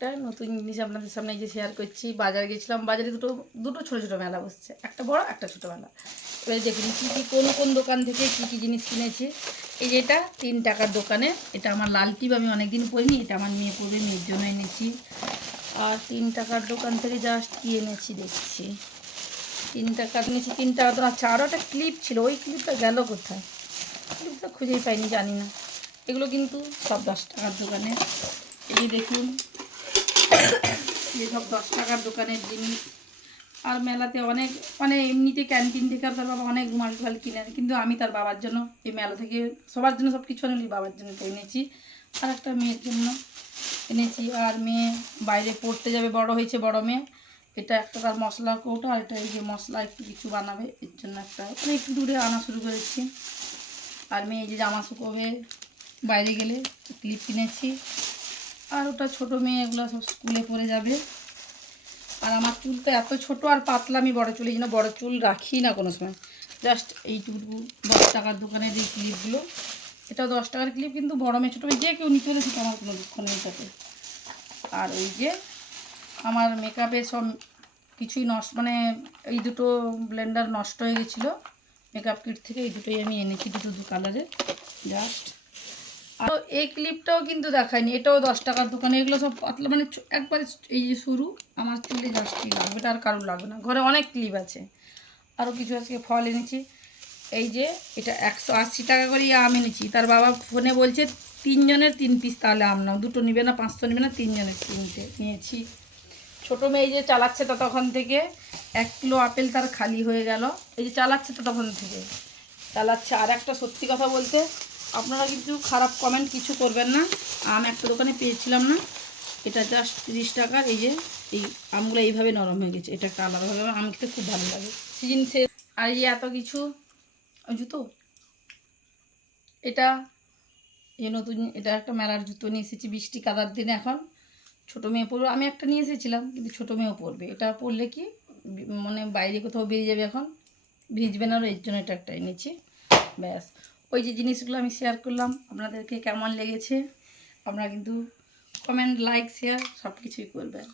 একটা নতুন জিনিস আপনাদের সামনে যে শেয়ার করছি। বাজারে গেছিলাম, বাজারে দুটো ছোটো ছোটো মেলা বসছে, একটা বড় একটা ছোটো মেলা। এবারে দেখুন কী কী কোন দোকান থেকে কী কী জিনিস কিনেছি। এই যে এটা 3 টাকার দোকানে, এটা আমার লাল টিপ, আমি অনেকদিন পরিনি, এটা আমার মেয়ে পরে, মেয়ের জন্য এনেছি। আর 3 টাকার দোকান থেকে জাস্ট কি এনেছি দেখছি, 3 টাকা নিয়েছি। 3 টাকা তো আচ্ছা, আরও একটা ক্লিপ ছিল, ওই ক্লিপটা গেল কোথায়, ক্লিপটা খুঁজেই পাইনি, জানি না। এগুলো কিন্তু সব 10 টাকার দোকানে। এই দেখুন সব 10 টাকার দোকানের জিনিস। আর মেলাতে অনেক মানে এমনিতে ক্যান্টিন থেকে তার বাবা অনেক মাল ফাল কিনে আনে, কিন্তু আমি তার বাবার জন্য এই মেলা থেকে সবার জন্য সব কিছু আনি, বাবার জন্য এনেছি আর একটা মেয়ের জন্য এনেছি। আর মেয়ে বাইরে পড়তে যাবে, বড় হয়েছে বড় মেয়ে। এটা একটা তার মশলা কৌটা, আর এটা এই যে মশলা একটু কিছু বানাবে, এর জন্য একটা মানে একটু দূরে আনা শুরু করেছি। আর মেয়ে যে জামা শুকোবে বাইরে গেলে, ক্লিপ কিনেছি। আর ওটা ছোটো মেয়ে, এগুলো সব স্কুলে পড়ে যাবে। আর আমার চুল তো এত ছোটো আর পাতলা, আমি বড়ো চুল, এই জন্য বড়ো চুল রাখি না কোনো সময়। জাস্ট এইটুকু 10 টাকার দোকানের এই ক্লিপগুলো, এটাও 10 টাকার ক্লিপ, কিন্তু বড়ো মেয়ে ছোটো মেয়ে যে কেউ নিতে হলে সেটা আমার কোনো দুঃখ নেই তাতে। আর ওই যে আমার মেকআপে সব কিছুই নষ্ট, মানে এই দুটো ব্লেন্ডার নষ্ট হয়ে গেছিলো মেকআপ কিট থেকে, এই দুটোই আমি এনেছি, দু কালারের জাস্ট। আর এই ক্লিপটাও কিন্তু দেখায়নি, এটাও 10 টাকার দোকানে। এগুলো সব পাতলা, মানে একবারে এই যে শুরু, আমার চুলে জাস্টই লাগবে, এটা আর কারোর লাগবে না। ঘরে অনেক ক্লিপ আছে, আরও কিছু আজকে ফল এনেছি। এই যে এটা 180 টাকা করে আম এনেছি, তার বাবা ফোনে বলছে 3 জনের 3 পিস, তাহলে আম নাও, দুটো নিবে না, 500 নিবে না, 3 জনের 3টে নিয়েছি। ছোটো মেয়ে এই যে চালাচ্ছে, ততক্ষণ থেকে 1 কিলো আপেল তার খালি হয়ে গেল। এই যে চালাচ্ছে ততক্ষণ থেকে চালাচ্ছে। আর একটা সত্যি কথা বলতে, আপনারা কিন্তু খারাপ কমেন্ট কিছু করবেন না, আম একটা দোকানে পেয়েছিলাম না, এটা জাস্ট 30 টাকার। এই যে এই আমগুলো এইভাবে নরম হয়ে গেছে, এটা একটা আলাদাভাবে আম খেতে খুব ভালো লাগে, সিজন শেষ। আর এই যে এত কিছু জুতো, এটা এই নতুন, এটা একটা মেলার জুতো নিয়ে এসেছি, বৃষ্টি কাদার দিনে এখন ছোটো মেয়ে পরবে। আমি একটা নিয়ে এসেছিলাম, কিন্তু ছোটো মেয়েও পরবে, এটা পরলে কি মানে বাইরে কোথাও বেরিয়ে যাবে, এখন ভিজবে না, এর জন্য এটা একটা এনেছি। ব্যাস, ওই যে জিনিসগুলো আমি শেয়ার করলাম, আপনাদেরকে কেমন লেগেছে আপনারা কিন্তু কমেন্ট, লাইক, শেয়ার সব কিছুই করবেন।